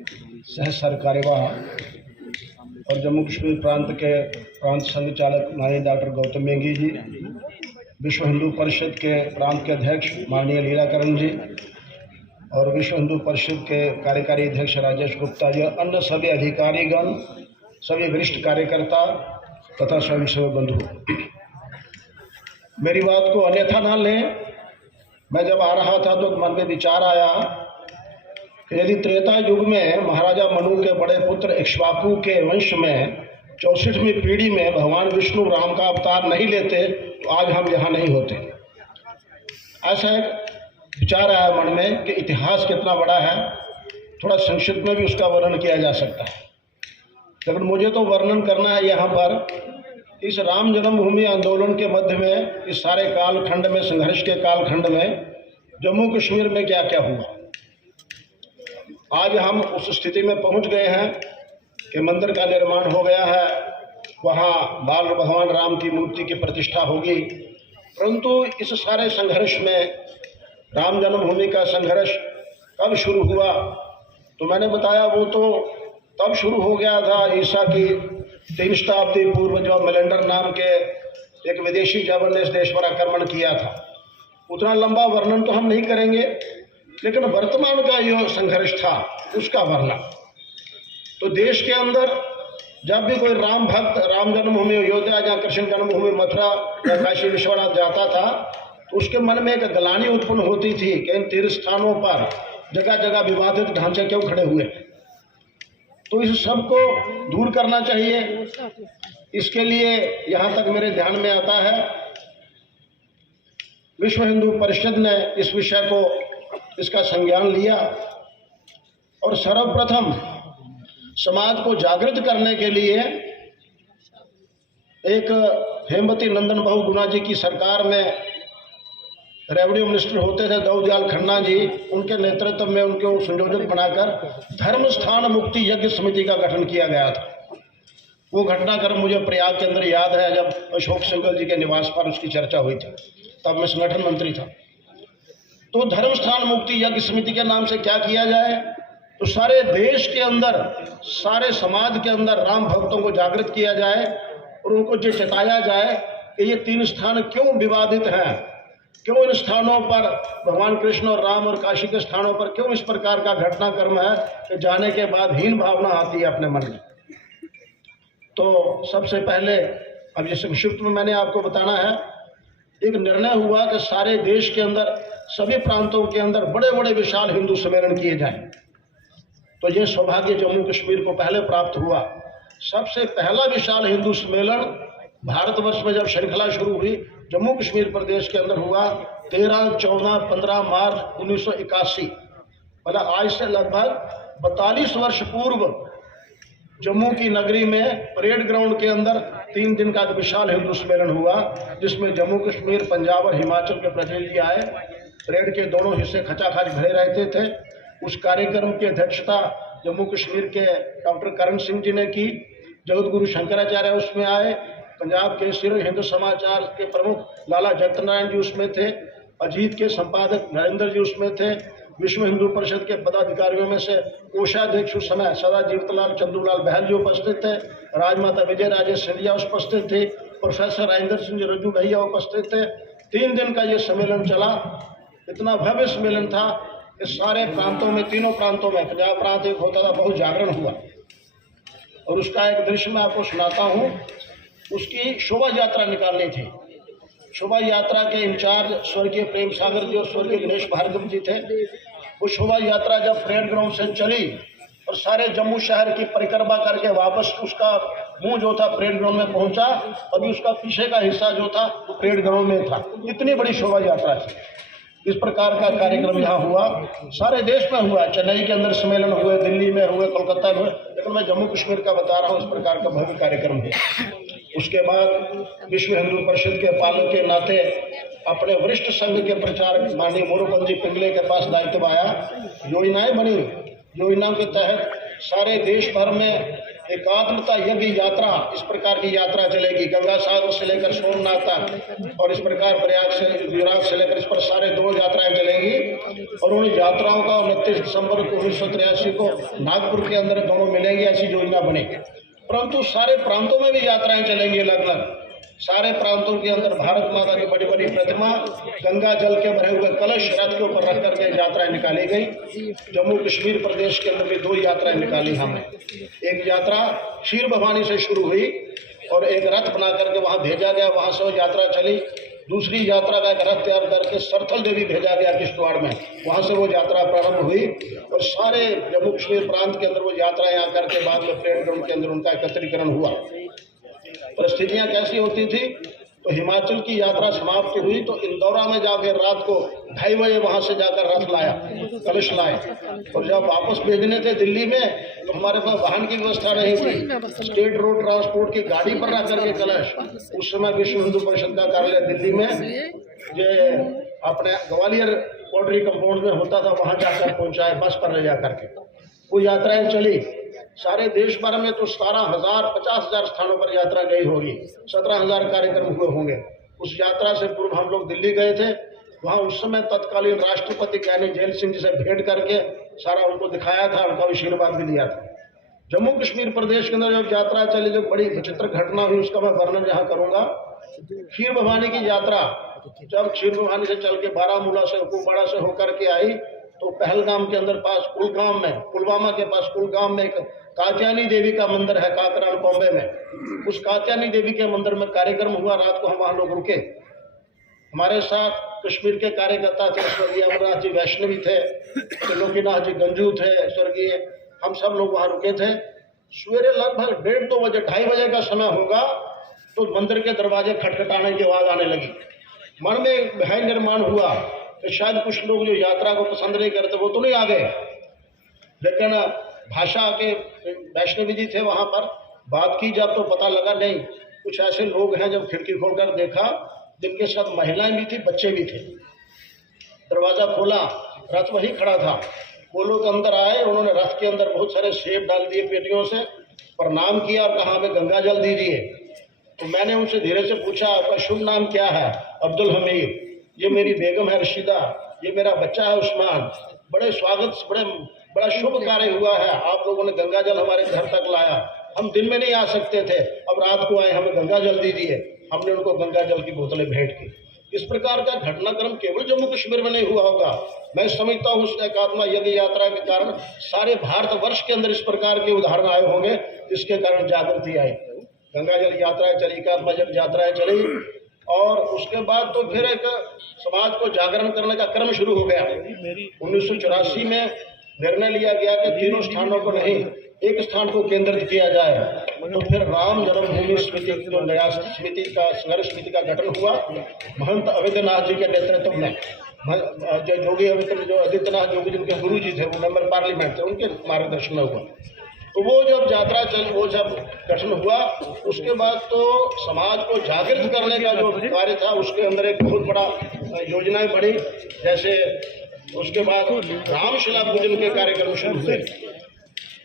सह सरकार्यवाह और जम्मू कश्मीर प्रांत के प्रांत संघ चालक माननीय डॉक्टर गौतम मेंगी जी, विश्व हिंदू परिषद के प्रांत के अध्यक्ष माननीय लीलाकरण जी और विश्व हिंदू परिषद के कार्यकारी अध्यक्ष राजेश गुप्ता जी, अन्य सभी अधिकारीगण, सभी वरिष्ठ कार्यकर्ता तथा स्वयंसेवक बंधु, मेरी बात को अन्यथा न लें। मैं जब आ रहा था तो मन में विचार आया कि यदि त्रेता युग में महाराजा मनु के बड़े पुत्र इक्ष्वाकु के वंश में 64वीं पीढ़ी में भगवान विष्णु राम का अवतार नहीं लेते तो आज हम यहाँ नहीं होते। ऐसा एक विचार आया मन में कि इतिहास कितना बड़ा है, थोड़ा संक्षिप्त में भी उसका वर्णन किया जा सकता है, लेकिन मुझे तो वर्णन करना है यहाँ पर इस राम जन्मभूमि आंदोलन के मध्य में, इस सारे कालखंड में, संघर्ष के कालखंड में जम्मू कश्मीर में क्या क्या हुआ। आज हम उस स्थिति में पहुंच गए हैं कि मंदिर का निर्माण हो गया है, वहाँ बाल भगवान राम की मूर्ति की प्रतिष्ठा होगी, परंतु इस सारे संघर्ष में राम जन्मभूमि का संघर्ष कब शुरू हुआ तो मैंने बताया वो तो तब शुरू हो गया था ईसा की 3 शताब्दी पूर्व, जब मेलेंडर नाम के एक विदेशी जबर ने इस देश पर आक्रमण किया था। उतना लंबा वर्णन तो हम नहीं करेंगे, लेकिन वर्तमान का जो संघर्ष था उसका वर्णन। तो देश के अंदर जब भी कोई राम भक्त राम जन्मभूमि अयोध्या या कृष्ण जन्मभूमि मथुरा या काशी विश्वनाथ जाता था तो उसके मन में एक ग्लानि उत्पन्न होती थी कि इन तीर्थ स्थानों पर जगह जगह विवादित ढांचे क्यों खड़े हुए। तो इस सब को दूर करना चाहिए। इसके लिए यहाँ तक मेरे ध्यान में आता है, विश्व हिंदू परिषद ने इस विषय को, इसका संज्ञान लिया और सर्वप्रथम समाज को जागृत करने के लिए एक हेमवती नंदन बहु गुना जी की सरकार में रेवेन्यू मिनिस्टर होते थे दौलदयाल खन्ना जी, उनके नेतृत्व में उनको संयोजक बनाकर धर्म स्थान मुक्ति यज्ञ समिति का गठन किया गया था। वो घटनाक्रम मुझे प्रयाग के अंदर याद है, जब अशोक सिंघल जी के निवास पर उसकी चर्चा हुई थी, तब मैं संगठन मंत्री था। तो धर्म स्थान मुक्ति यज्ञ समिति के नाम से क्या किया जाए, तो सारे देश के अंदर, सारे समाज के अंदर राम भक्तों को जागृत किया जाए और उनको ये चेताया जाए कि ये 3 स्थान क्यों विवादित हैं, क्यों इन स्थानों पर भगवान कृष्ण और राम और काशी के स्थानों पर क्यों इस प्रकार का घटनाक्रम है कि जाने के बाद हीन भावना आती है अपने मन में। तो सबसे पहले अब ये संक्षिप्त में मैंने आपको बताना है, एक निर्णय हुआ कि सारे देश के अंदर सभी प्रांतों के अंदर बड़े बड़े विशाल हिंदू सम्मेलन किए जाएं। तो ये सौभाग्य जम्मू कश्मीर को पहले प्राप्त हुआ। सबसे पहला विशाल हिंदू सम्मेलन भारतवर्ष में जब श्रृंखला शुरू हुई जम्मू कश्मीर प्रदेश के अंदर हुआ 13, 14, 15 मार्च 1981, मतलब आज से लगभग 42 वर्ष पूर्व जम्मू की नगरी में परेड ग्राउंड के अंदर 3 दिन का विशाल हिंदू सम्मेलन हुआ, जिसमें जम्मू कश्मीर, पंजाब और हिमाचल के प्रतिनिधि आए। परेड के दोनों हिस्से खचाखच भरे रहते थे। उस कार्यक्रम की अध्यक्षता जम्मू कश्मीर के डॉक्टर करण सिंह जी ने की। जगत गुरु शंकराचार्य उसमें आए, पंजाब के सिर हिंद समाचार के प्रमुख लाला जगतनारायण जी उसमें थे, अजीत के संपादक नरेंद्र जी उसमें थे, विश्व हिंदू परिषद के पदाधिकारियों में से कोषाध्यक्ष उस समय सदा जीवतलाल चंदूलाल बहल जी उपस्थित थे, राजमाता विजय राजेश सिंधिया उपस्थित थे, प्रोफेसर राजेंद्र सिंह जी रज्जू भैया उपस्थित थे। 3 दिन का ये सम्मेलन चला। इतना भव्य सम्मेलन था कि सारे प्रांतों में, तीनों प्रांतों में, पंजाब प्रांत एक होता था, बहुत जागरण हुआ। और उसका एक दृश्य मैं आपको सुनाता हूँ। उसकी शोभा यात्रा निकालनी थी। शोभा यात्रा के इंचार्ज स्वर्गीय प्रेम सागर जी और स्वर्गीय गणेश भार्गव जी थे। वो शोभा यात्रा जब परेड ग्राउंड से चली और सारे जम्मू शहर की परिक्रमा करके वापस उसका मुंह जो था परेड ग्राउंड में पहुंचा, अभी उसका पीछे का हिस्सा जो था वो परेड ग्राउंड में था। इतनी बड़ी शोभा यात्रा थी। इस प्रकार का कार्यक्रम यहाँ हुआ, सारे देश में हुआ। चेन्नई के अंदर सम्मेलन हुए, दिल्ली में हुए, कोलकाता में हुए, लेकिन मैं जम्मू कश्मीर का बता रहा हूँ। इस प्रकार का भव्य कार्यक्रम है। उसके बाद विश्व हिंदू परिषद के पालक के नाते अपने वरिष्ठ संघ के प्रचारक माननीय मोरोपंत जी पिंगले के पास दायित्व आया। योजनाएं बनी, योजनाओं के तहत सारे देश भर में एकात्मता यज्ञ यात्रा, इस प्रकार की यात्रा चलेगी गंगा सागर से लेकर सोमनाथ तक, और इस प्रकार प्रयाग से गुजरात से लेकर इस पर सारे 2 यात्राएं चलेंगी। और उन यात्राओं का 29 दिसंबर 1983 को नागपुर के अंदर दोनों मिलेंगी, ऐसी योजना बनी। परंतु सारे प्रांतों में भी यात्राएं चलेंगी अलग अलग। सारे प्रांतों के अंदर भारत माता की बड़ी बड़ी प्रतिमा, गंगा जल के भरे हुए कलश रथ के ऊपर रख करके यात्राएं निकाली गई। जम्मू कश्मीर प्रदेश के अंदर भी 2 यात्राएं निकाली हमने। एक यात्रा क्षीर भवानी से शुरू हुई और एक रथ बना करके वहां भेजा गया, वहां से वो यात्रा चली। दूसरी यात्रा का एक रथ तैयार करके सरथल देवी भेजा गया किश्तवाड़ में, वहां से वो यात्रा प्रारंभ हुई और सारे जम्मू कश्मीर प्रांत के अंदर वो यात्राएं आकर के बाद में परेड ग्राउंड के अंदर उनका एकत्रीकरण हुआ। परिस्थितियां कैसी होती थी, तो हिमाचल की यात्रा समाप्त हुई तो इंदौरा में जाकर रात को 2:30 बजे वहां से जाकर रथ लाया, कलश लाए, और जब वापस भेजने थे दिल्ली में तो हमारे पास वाहन की व्यवस्था नहीं थी। स्टेट रोड ट्रांसपोर्ट की गाड़ी पर रख करके कलश, उस समय विश्व हिंदू परिषद का कार्यालय दिल्ली में जो अपने ग्वालियर पोल्ट्री कंपाउंड में होता था, वहां जाकर पहुंचाए बस पर ले जाकर के। वो यात्राएं चली सारे देश भर में, तो 17,000 50,000 स्थानों पर यात्रा गई होगी, 17,000 कार्यक्रम हुए होंगे। उस यात्रा से पूर्व हम लोग दिल्ली गए थे, वहाँ उस समय तत्कालीन राष्ट्रपति ज्ञानी जैल सिंह जी से भेंट करके सारा उनको दिखाया था, उनका आशीर्वाद भी लिया था। जम्मू कश्मीर प्रदेश के अंदर जब यात्रा चली, जो बड़ी विचित्र घटना हुई उसका मैं वर्णन यहाँ करूंगा। क्षीर भवानी की यात्रा जब क्षीर भवानी से चल के बारामूला से कुपवाड़ा से होकर के आई, तो पहलगाम के अंदर पास कुलगाम में, पुलवामा के पास कुलगाम में एक कात्यायनी देवी का मंदिर है, काकरान बॉम्बे में। उस कात्यायनी देवी के मंदिर में कार्यक्रम हुआ, रात को हम वहाँ लोग रुके। हमारे साथ कश्मीर के कार्यकर्ता थे, स्वर्गीय अमरनाथ जी वैष्णवी थे, त्रिलोकीनाथ जी गंजू थे स्वर्गीय, हम सब लोग वहाँ रुके थे। सवेरे लगभग 1:30-2 बजे 2:30 बजे का समय होगा तो मंदिर के दरवाजे खटखटाने की आवाज आने लगी। मन में भय निर्माण हुआ कि शायद कुछ लोग जो यात्रा को पसंद नहीं करते वो तो नहीं आ गए, लेकिन भाषा के वैष्णवी जी थे वहां पर, बात की जब तो पता लगा नहीं कुछ ऐसे लोग हैं। जब खिड़की खोलकर देखा, जिनके साथ महिलाएं भी थी, बच्चे भी थे। दरवाजा खोला, रथ वही खड़ा था। वो लोग अंदर आए, उन्होंने रथ के अंदर बहुत सारे सेब डाल दिए पेटियों से, प्रणाम किया और कहा हमें गंगा जल दीजिए। तो मैंने उनसे धीरे से पूछा, आपका शुभ नाम क्या है? अब्दुल हमीद। ये मेरी बेगम है रशीदा, ये मेरा बच्चा है उस्मान। बड़े स्वागत, बड़ा शुभ कार्य हुआ है, आप लोगों ने गंगा जल हमारे घर तक लाया। हम दिन में नहीं आ सकते थे, अब रात को आए, हमें गंगा जल दीजिए। हमने उनको गंगा जल की बोतलें भेंट की। इस प्रकार का घटनाक्रम केवल जम्मू कश्मीर में नहीं हुआ होगा, मैं समझता हूँ उस एकात्मा यज्ञ यात्रा के कारण सारे भारतवर्ष के अंदर इस प्रकार के उदाहरण आए होंगे, जिसके कारण जागृति आई। गंगा जल यात्राएं चली, एकात्मा यज्ञ यात्राएं चली, और उसके बाद तो फिर एक समाज को जागरण करने का क्रम शुरू हो गया। 1984 में निर्णय लिया गया कि तीनों स्थानों को नहीं, एक स्थान को केंद्रित किया जाए। तो फिर राम जन्मभूमि समिति, जो नया समिति का, संघर्ष समिति का गठन हुआ, महंत अवैधनाथ जी के नेतृत्व में, जो जोगी आदित्यनाथ जोगी जिनके गुरु जी थे, वो मेंबर पार्लियामेंट थे, उनके मार्गदर्शन में हुआ। तो वो जब यात्रा चली, वो जब गठन हुआ, उसके बाद तो समाज को जागृत करने का जो कार्य था, उसके अंदर एक बहुत बड़ा योजनाएं बढ़ी। जैसे उसके बाद रामशिला पूजन के कार्यक्रम शुरू हुए,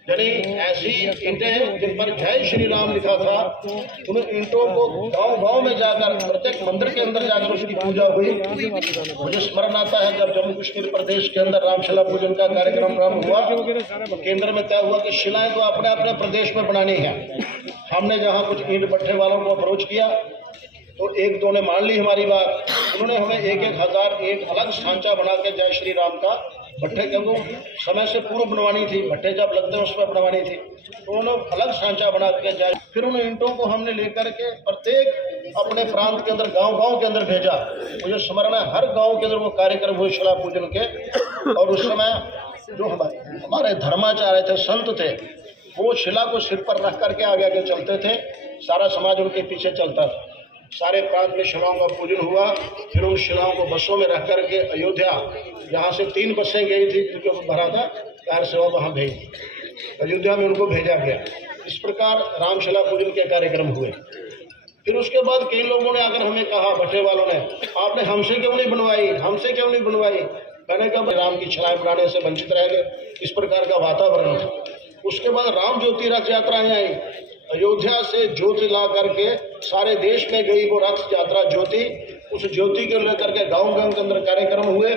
यानी ऐसी ईंटें जिन पर जय श्री राम लिखा था, उन ईंटों को गांव-गांव में जाकर, प्रत्येक मंदिर के अंदर जाकर उसकी पूजा हुई। मुझे स्मरण आता है जब जम्मू कश्मीर प्रदेश के अंदर रामशिला पूजन का कार्यक्रम प्रारंभ हुआ, तो केंद्र में तय हुआ कि शिलाएं तो अपने अपने प्रदेश में बनानी है। हमने जहाँ कुछ ईंट भट्ठे वालों को अप्रोच किया तो 1-2 ने मान ली हमारी बात। उन्होंने हमें 1,000 ईंट अलग सांचा बना के जय श्री राम का भट्टे, क्योंकि समय से पूर्व बनवानी थी, भट्टे जब लगते हैं उसमें बनवानी थी, तो उन्होंने अलग सांचा बना के जाए। फिर उन ईंटों को हमने लेकर के प्रत्येक अपने प्रांत के अंदर, गांव-गांव के अंदर भेजा। मुझे स्मरण है हर गांव के अंदर वो कार्यक्रम हुए शिला पूजन के। और उस समय जो हमारे धर्माचार्य थे, संत थे, वो शिला को सिर पर रख करके आगे आगे चलते थे, सारा समाज उनके पीछे चलता था। सारे प्रांत में शिलाओं का पूजन हुआ। फिर उन शिलाओं को बसों में रख करके अयोध्या, जहाँ से 3 बसें गई थी, क्योंकि भरा था, कार सेवा वहाँ भेजी, अयोध्या में उनको भेजा गया। इस प्रकार रामशिला पूजन के कार्यक्रम हुए। फिर उसके बाद कई लोगों ने आकर हमें कहा, भट्टे वालों ने, आपने हमसे क्यों नहीं बनवाई, हमसे क्यों नहीं बनवाई? मैंने कहा राम की शिलाएं बनाने से वंचित रह गए। इस प्रकार का वातावरण था। उसके बाद राम ज्योति रथ यात्राएं आई। अयोध्या से ज्योति ला करके सारे देश में गई वो रथ यात्रा ज्योति। उस ज्योति को लेकर के गांव-गांव के अंदर कार्यक्रम हुए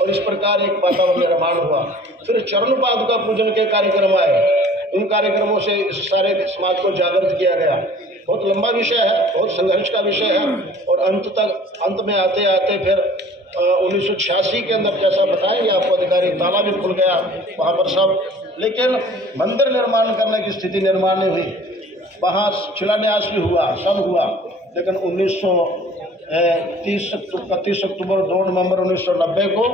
और इस प्रकार एक वातावरण निर्माण हुआ। फिर चरण पादुका पूजन के कार्यक्रम आए। उन कार्यक्रमों से इस सारे समाज को जागृत किया गया। बहुत लंबा विषय है, बहुत संघर्ष का विषय है और अंत में आते आते फिर 1986 के अंदर जैसा बताएंगे आपको अधिकारी, ताला भी खुल गया वहाँ पर सब, लेकिन मंदिर निर्माण करने की स्थिति निर्माण नहीं हुई। वहाँ शिलान्यास भी हुआ, सब हुआ, लेकिन 31 अक्टूबर 2 नवंबर 1990 को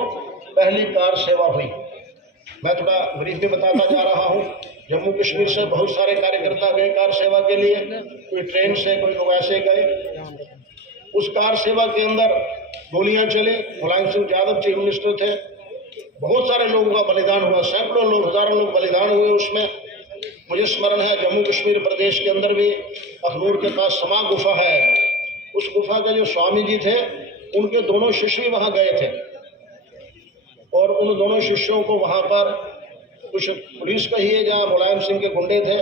पहली कार सेवा हुई। मैं थोड़ा ब्रीफ में बताता जा रहा हूँ। जम्मू कश्मीर से बहुत सारे कार्यकर्ता गए कार सेवा के लिए, कोई ट्रेन से, कोई लोग ऐसे गए। उस कार सेवा के अंदर गोलियां चली। मुलायम सिंह यादव चीफ मिनिस्टर थे। बहुत सारे लोगों का बलिदान हुआ, सैकड़ों लोग, हजारों लोग बलिदान हुए उसमें। मुझे स्मरण है जम्मू कश्मीर प्रदेश के अंदर भी अखनूर के पास समा गुफा है, उस गुफा के जो स्वामी जी थे उनके दोनों शिष्य भी वहाँ गए थे और उन दोनों शिष्यों को वहाँ पर कुछ पुलिस कहिए जहाँ मुलायम सिंह के गुंडे थे,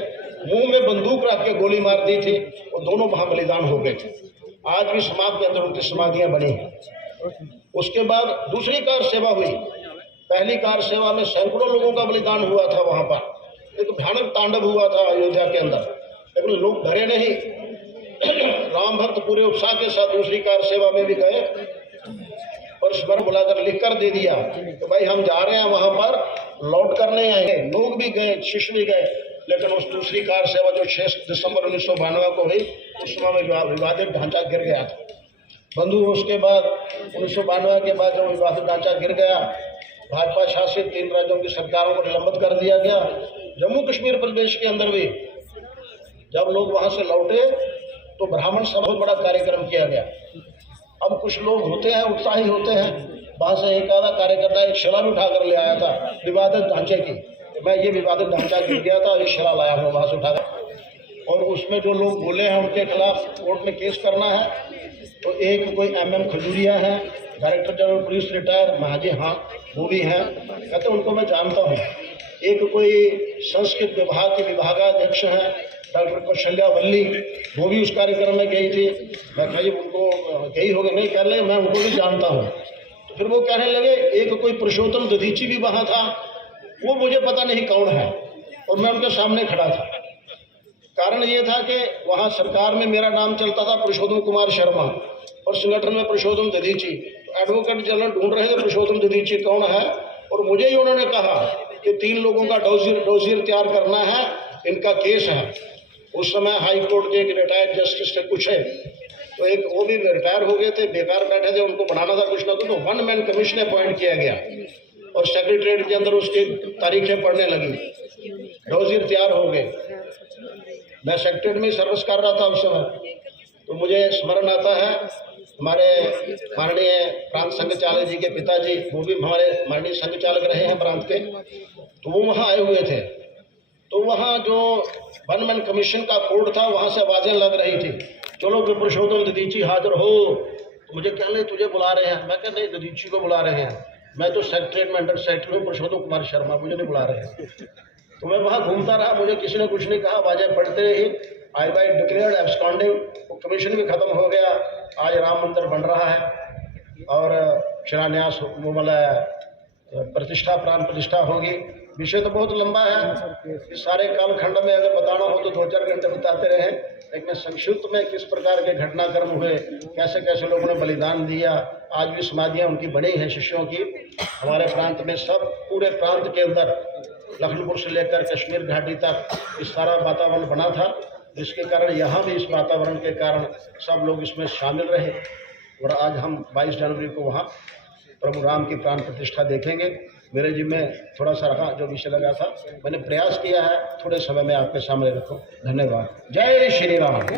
मुंह में बंदूक रख के गोली मार दी थी और दोनों वहाँ बलिदान हो गए थे। आज भी समाज के अंदर उनकी समाधियाँ बनी हैं। उसके बाद दूसरी कार सेवा हुई। पहली कार सेवा में सैकड़ों लोगों का बलिदान हुआ था। वहाँ पर एक भयानक तांडव हुआ था अयोध्या के अंदर, लेकिन लोग डरे नहीं। राम भक्त पूरे उत्साह के साथ दूसरी कार सेवा में भी गए और स्मरण बुलाकर लिख कर दे दिया कि भाई हम जा रहे हैं वहाँ पर, लौट कर नहीं आएंगे। लोग भी गए, शिष्य भी गए, लेकिन उस दूसरी कार सेवा जो 6 दिसंबर 1992 को हुई, उस समय में विवादित ढांचा गिर गया था। बंधु उसके बाद 1992 के बाद जब विवादित ढांचा गिर गया, भाजपा शासित 3 राज्यों की सरकारों को निलंबित कर दिया गया। जम्मू कश्मीर प्रदेश के अंदर भी जब लोग वहाँ से लौटे तो ब्राह्मण सभा बहुत बड़ा कार्यक्रम किया गया। अब कुछ लोग होते हैं, उत्साही होते हैं, वहाँ से एक आधा कार्यकर्ता एक शिला भी उठा कर ले आया था विवादित ढांचे की। मैं ये विवादित ढांचा गिर गया था, ये शिला लाया हूँ वहाँ से उठाकर, और उसमें जो लोग बोले हैं उनके खिलाफ कोर्ट में केस करना है। तो एक कोई MM खजूरिया है, director general police retire Mahaji, हाँ वो भी हैं, कहते उनको मैं जानता हूँ। एक कोई संस्कृत विभाग के विभागाध्यक्ष हैं डॉक्टर कौशल्या वल्ली, वो भी उस कार्यक्रम में गई थी। मैं कहा उनको गई होगी, नहीं कह रहे मैं उनको भी जानता हूँ। तो फिर वो कहने लगे एक कोई पुरुषोत्तम दधीची भी वहाँ था, वो मुझे पता नहीं कौन है, और मैं उनके सामने खड़ा था। कारण ये था कि वहाँ सरकार में मेरा नाम चलता था पुरुषोत्तम कुमार शर्मा और संगठन में पुरुषोत्तम दधीची। तो एडवोकेट जनरल ढूंढ रहे थे पुरुषोत्तम दधीची कौन है, और मुझे ही उन्होंने कहा कि 3 लोगों का डोसियर तैयार करना है, इनका केस है। उस समय हाई कोर्ट के एक रिटायर्ड जस्टिस थे कुछ है, तो एक वो भी रिटायर हो गए थे, बेकार बैठे थे, उनको बनाना था कुछ ना कुछ। तो 1 मैन कमीशन अपॉइंट किया गया और सेक्रेटरीट के अंदर उसकी तारीखें पढ़ने लगी, डोसियर तैयार हो गए। मैं सेक्रेटरीट में सर्विस कर रहा था उस समय। तो मुझे स्मरण आता है हमारे माननीय प्रांत संघ चालक जी के पिताजी, वो भी हमारे माननीय संघ चालक रहे हैं प्रांत के, तो वो वहाँ आए हुए थे। तो वहाँ जो 1 मैन कमीशन का कोर्ट था, वहाँ से आवाज़ें लग रही थी, चलो कि पुरुषोत्तम दधीची हाजिर हो। तो मुझे क्या नहीं तुझे बुला रहे हैं, मैं क्या नहीं दधीची को बुला रहे हैं, मैं तो सेक्रेटरीट में अंडर सेक्रेटरी हूँ पुरुषोत्तम कुमार शर्मा, मुझे नहीं बुला रहे हैं। तो मैं वहाँ घूमता रहा, मुझे किसी ने कुछ नहीं कहा, आवाज़ें पढ़ते रही। आई बाई डिक्लेयर्ड एब्सकॉन्डिंग, वो कमीशन भी खत्म हो गया। आज राम मंदिर बन रहा है और शिलान्यास प्रतिष्ठा, प्राण प्रतिष्ठा होगी। विषय तो बहुत लंबा है, इस सारे कालखंड में अगर बताना हो तो 2-4 घंटे बताते रहे, लेकिन संक्षिप्त में किस प्रकार के घटनाक्रम हुए, कैसे कैसे लोगों ने बलिदान दिया, आज भी समाधियाँ उनकी बनी हैं शिष्यों की। हमारे प्रांत में सब, पूरे प्रांत के अंदर लखनपुर से लेकर कश्मीर घाटी तक इस सारा वातावरण बना था, जिसके कारण यहाँ भी इस वातावरण के कारण सब लोग इसमें शामिल रहे। और आज हम 22 जनवरी को वहाँ प्रभु राम की प्राण प्रतिष्ठा देखेंगे। मेरे जिम्मे थोड़ा सा रहा, जो विषय लगा था मैंने प्रयास किया है थोड़े समय में आपके सामने रखूं। धन्यवाद। जय श्री राम।